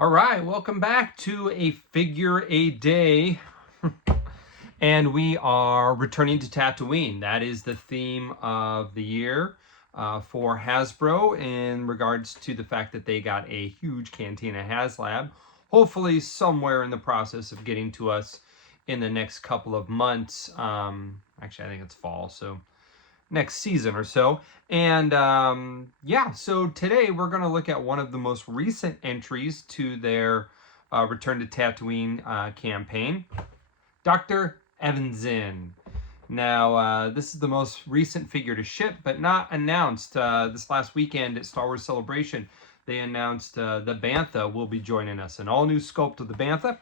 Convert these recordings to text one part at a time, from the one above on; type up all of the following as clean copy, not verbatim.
All right, welcome back to a figure a day. And we are returning to Tatooine. That is the theme of the year for Hasbro in regards to the fact that they got a huge Cantina HasLab. Hopefully somewhere in the process of getting to us in the next couple of months. Actually, I think it's fall, so next season or so. And yeah, so today we're going to look at one of the most recent entries to their Return to Tatooine campaign, Dr. Evazan. Now, this is the most recent figure to ship, but not announced. This last weekend at Star Wars Celebration, they announced the Bantha will be joining us, an all-new sculpt of the Bantha.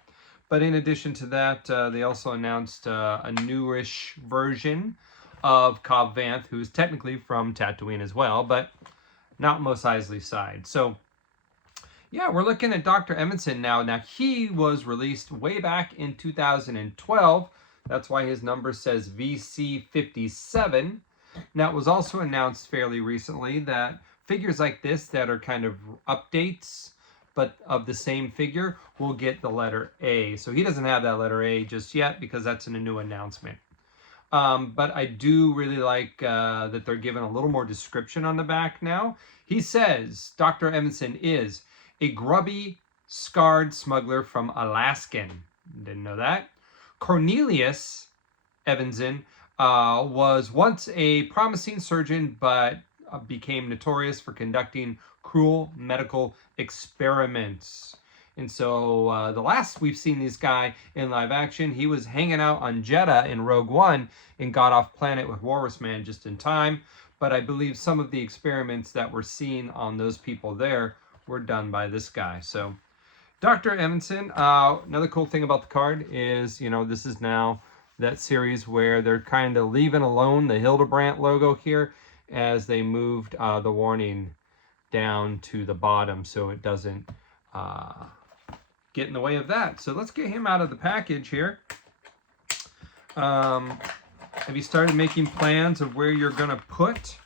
But in addition to that, they also announced a newish version of Cobb Vanth, who's technically from Tatooine as well, but not Mos Eisley's side. So, yeah, we're looking at Dr. Evazan now. Now, he was released way back in 2012. That's why his number says VC57. Now, it was also announced fairly recently that figures like this that are kind of updates, but of the same figure, will get the letter A. So he doesn't have that letter A just yet because that's in a new announcement. But I do really like that they're giving a little more description on the back now. He says Dr. Evazan is a grubby, scarred smuggler from Alaskan. Didn't know that. Cornelius Evazan was once a promising surgeon, but became notorious for conducting cruel medical experiments. And so the last we've seen this guy in live action, he was hanging out on Jeddah in Rogue One and got off planet with Walrus Man just in time. But I believe some of the experiments that we're seeing on those people there were done by this guy. So Dr. Evazan, another cool thing about the card is, you know, this is now that series where they're kind of leaving alone the Hildebrandt logo here as they moved the warning down to the bottom so it doesn't get in the way of that. So let's get him out of the package here. Have you started making plans of where you're going to put,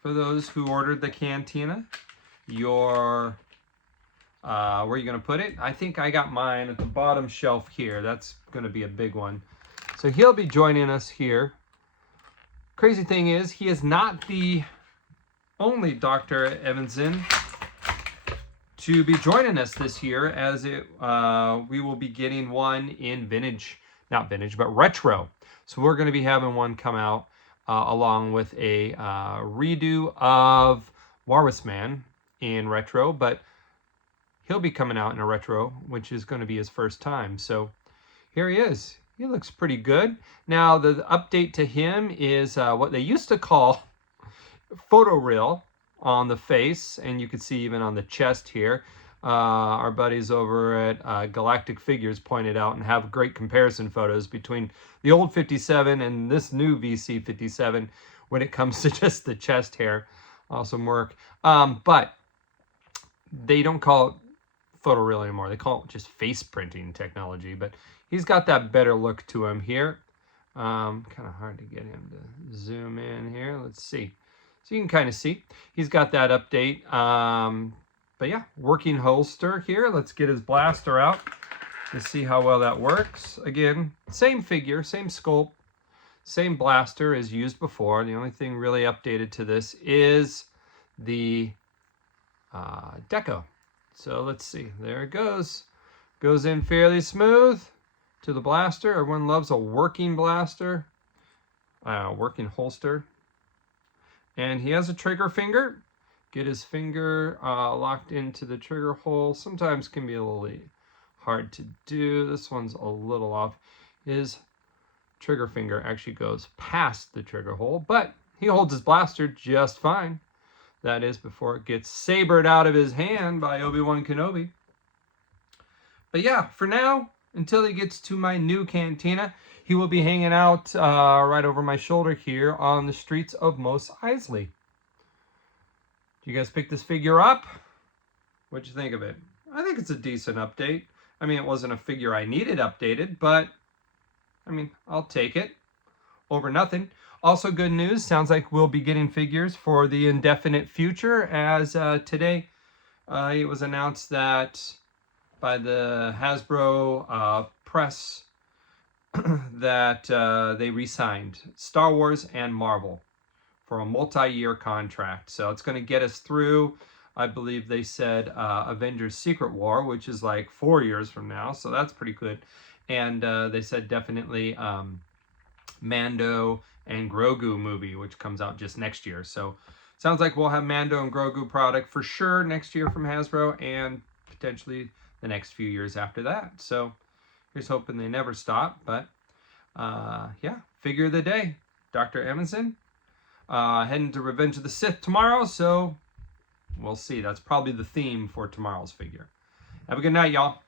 for those who ordered the Cantina, your where are you going to put it? I think I got mine at the bottom shelf here. That's going to be a big one. So he'll be joining us here. Crazy thing is, he is not the only Dr. Evazan to be joining us this year, as we will be getting one in vintage, not vintage, but retro. So we're going to be having one come out along with a redo of Walrus Man in retro, but he'll be coming out in a retro, which is going to be his first time. So here he is. He looks pretty good. Now, the update to him is what they used to call photoreal on the face, and you can see even on the chest here. Our buddies over at Galactic Figures pointed out and have great comparison photos between the old 57 and this new VC 57 when it comes to just the chest hair. Awesome work. But they don't call it photoreal anymore. They call it just face printing technology, but he's got that better look to him here. Kind of hard to get him to zoom in here. Let's see. So you can kind of see he's got that update. But yeah, working holster here. Let's get his blaster out to see how well that works. Again, same figure, same sculpt, same blaster as used before. The only thing really updated to this is the deco. So let's see. There it goes. Goes in fairly smooth to the blaster. Everyone loves a working blaster, working holster. And he has a trigger finger. Get his finger locked into the trigger hole. Sometimes can be a little hard to do. This one's a little off. His trigger finger actually goes past the trigger hole, but he holds his blaster just fine. That is before it gets sabered out of his hand by Obi-Wan Kenobi. But yeah, for now, until he gets to my new Cantina, he will be hanging out right over my shoulder here on the streets of Mos Eisley. You guys pick this figure up? What'd you think of it? I think it's a decent update. I mean, it wasn't a figure I needed updated, but I mean, I'll take it over nothing. Also, good news. Sounds like we'll be getting figures for the indefinite future, as today it was announced that by the Hasbro press that they re-signed Star Wars and Marvel for a multi-year contract. So it's going to get us through, I believe they said, Avengers Secret War, which is like 4 years from now. So that's pretty good. And they said definitely Mando and Grogu movie, which comes out just next year. So sounds like we'll have Mando and Grogu product for sure next year from Hasbro, and potentially the next few years after that. So here's hoping they never stop. But yeah, figure of the day, Dr. Evazan. Heading to Revenge of the Sith tomorrow, so we'll see. That's probably the theme for tomorrow's figure. Have a good night, y'all.